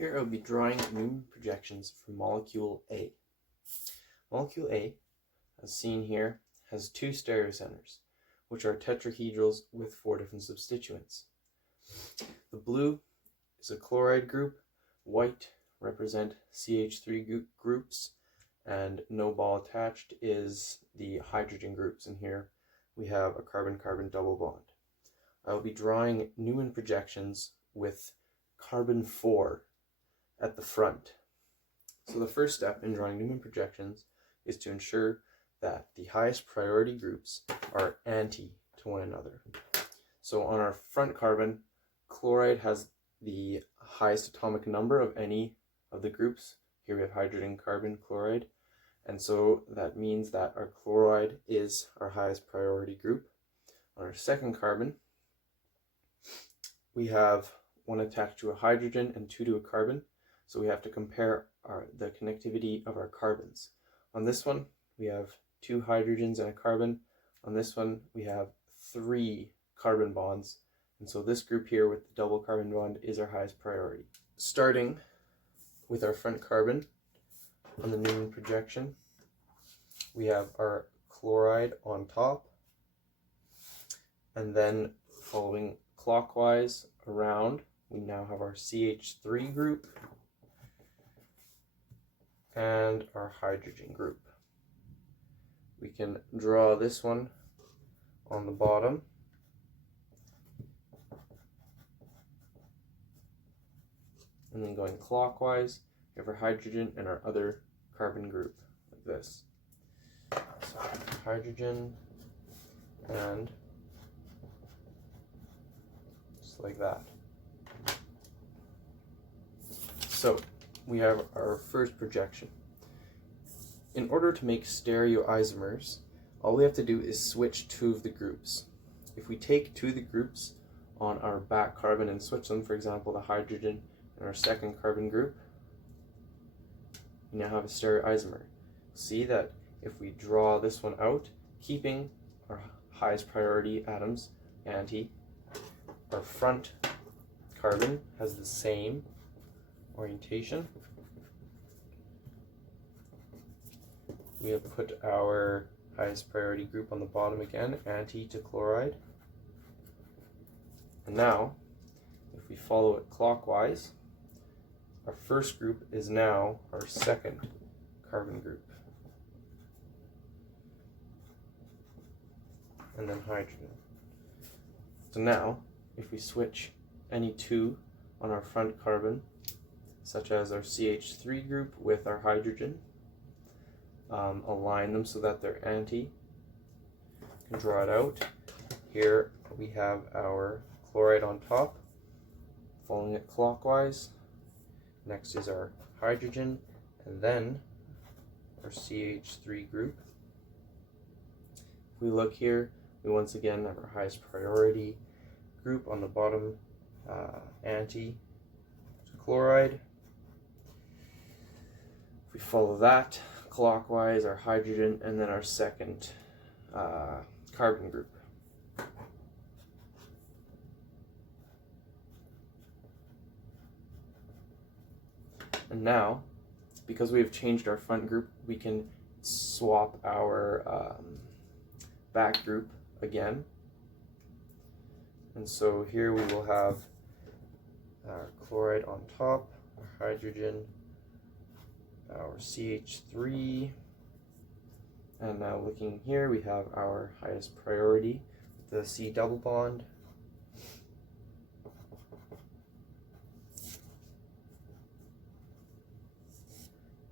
Here I'll be drawing Newton projections for molecule A. Molecule A, as seen here, has two stereocenters, which are tetrahedrals with 4 different substituents. The blue is a chloride group, white represent CH3 groups, and no ball attached is the hydrogen groups, and here we have a carbon-carbon double bond. I will be drawing Newton projections with carbon 4 at the front. So the first step in drawing Newton projections is to ensure that the highest priority groups are anti to one another. So on our front carbon, chloride has the highest atomic number of any of the groups. Here we have hydrogen, carbon, chloride, and so that means that our chloride is our highest priority group. On our second carbon, we have one attached to a hydrogen and 2 to a carbon, so we have to compare the connectivity of our carbons. On this one, we have 2 hydrogens and a carbon. On this one, we have 3 carbon bonds, and so this group here with the double carbon bond is our highest priority. Starting with our front carbon on the Newton projection, we have our chloride on top, and then following clockwise around, we now have our CH3 group and our hydrogen group. We can draw this one on the bottom. And then going clockwise, we have our hydrogen and our other carbon group, like this. So hydrogen and just like that. So we have our first projection. In order to make stereoisomers, all we have to do is switch 2 of the groups. If we take 2 of the groups on our back carbon and switch them, for example, the hydrogen and our second carbon group, we now have a stereoisomer. See that if we draw this one out, keeping our highest priority atoms anti, our front carbon has the same orientation. We have put our highest priority group on the bottom again, anti to chloride. And now, if we follow it clockwise, our first group is now our second carbon group. And then hydrogen. So now, if we switch any 2 on our front carbon, such as our CH3 group with our hydrogen, align them so that they're anti. You can draw it out. Here we have our chloride on top, following it clockwise. Next is our hydrogen, and then our CH3 group. If we look here, we once again have our highest priority group on the bottom, anti to chloride. If we follow that clockwise, our hydrogen, and then our second carbon group. And now, because we have changed our front group, we can swap our back group again. And so here we will have our chloride on top, our hydrogen, our CH3, and now looking here we have our highest priority, the C double bond,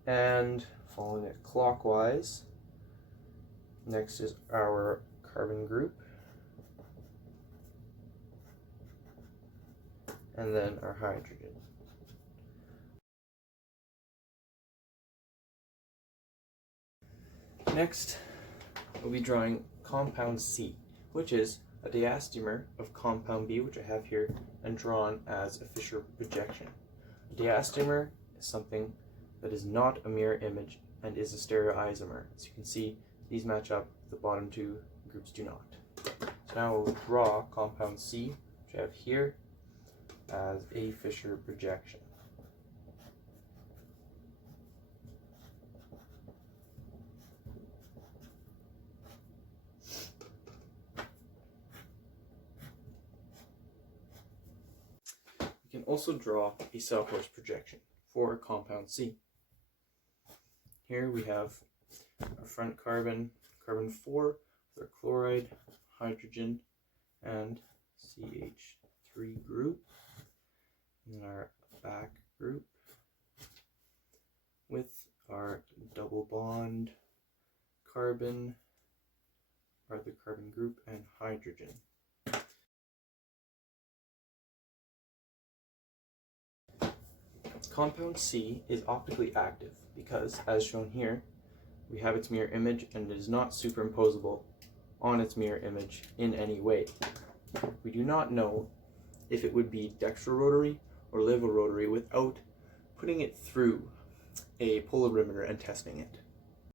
and following it clockwise, next is our carbon group, and then our hydrogen. Next, we'll be drawing compound C, which is a diastereomer of compound B, which I have here, and drawn as a Fisher projection. A diastereomer is something that is not a mirror image and is a stereoisomer. As you can see, these match up, the bottom 2 groups do not. So now we'll draw compound C, which I have here, as a Fisher projection. also draw a cell course projection for compound C. Here we have our front carbon, carbon 4, with our chloride, hydrogen, and CH3 group, and then our back group with our double bond carbon, or the carbon group, and hydrogen. Compound C is optically active because, as shown here, we have its mirror image and it is not superimposable on its mirror image in any way. We do not know if it would be dextrorotary or levorotary without putting it through a polarimeter and testing it.